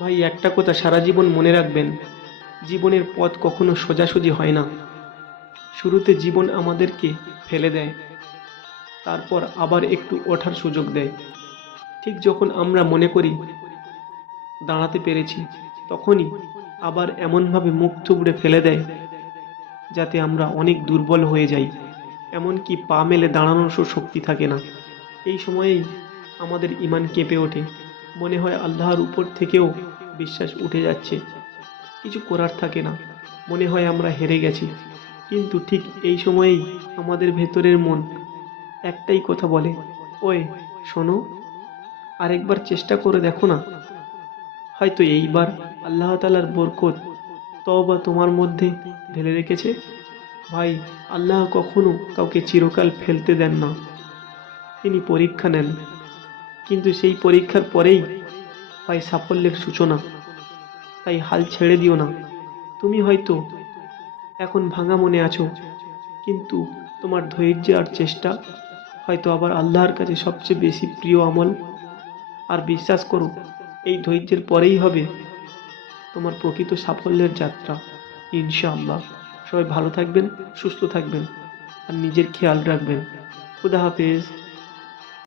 ভাই, একটা কথা সারা জীবন মনে রাখবেন, জীবনের পথ কখনো সোজাসুজি হয় না। শুরুতে জীবন আমাদেরকে ফেলে দেয়, তারপর আবার একটু ওঠার সুযোগ দেয়। ঠিক যখন আমরা মনে করি দাঁড়াতে পেরেছি, তখনই আবার এমনভাবে মুখ থুবড়ে ফেলে দেয় যাতে আমরা অনেক দুর্বল হয়ে যাই, এমনকি পা মেলে দাঁড়ানোর শক্তি থাকে না। এই সময়েই আমাদের ইমান কেঁপে ওঠে, মনে হয় আল্লাহর উপর থেকেও বিশ্বাস উঠে যাচ্ছে। কিছু করার থাকে না, মনে হয় আমরা হেরে গেছি। কিন্তু ঠিক এই সময়েই আমাদের ভেতরের মন একটাই কথা বলে, ওই শোনো, আরেকবার চেষ্টা করে দেখো না। হয়তো এইবার আল্লাহ তাআলার বরকত তওবা তোমার মধ্যে ঢেলে রেখেছে। ভাই, আল্লাহ কখনো কাউকে চিরকাল ফেলতে দেন না, তিনি পরীক্ষা নেন। কিন্তু সেই পরীক্ষার পরেই হয় সাফল্যের সূচনা। তাই হাল ছেড়ে দিও না। তুমি হয়তো এখন ভাঙা মনে আছো, কিন্তু তোমার ধৈর্য আর চেষ্টা হয়তো আবার আল্লাহর কাছে সবচেয়ে বেশি প্রিয় আমল। আর বিশ্বাস করো, এই ধৈর্যের পরেই হবে তোমার প্রকৃত সাফল্যের যাত্রা, ইনশাআল্লাহ। সবাই ভালো থাকবেন, সুস্থ থাকবেন, আর নিজের খেয়াল রাখবেন। খুদা হাফেজ।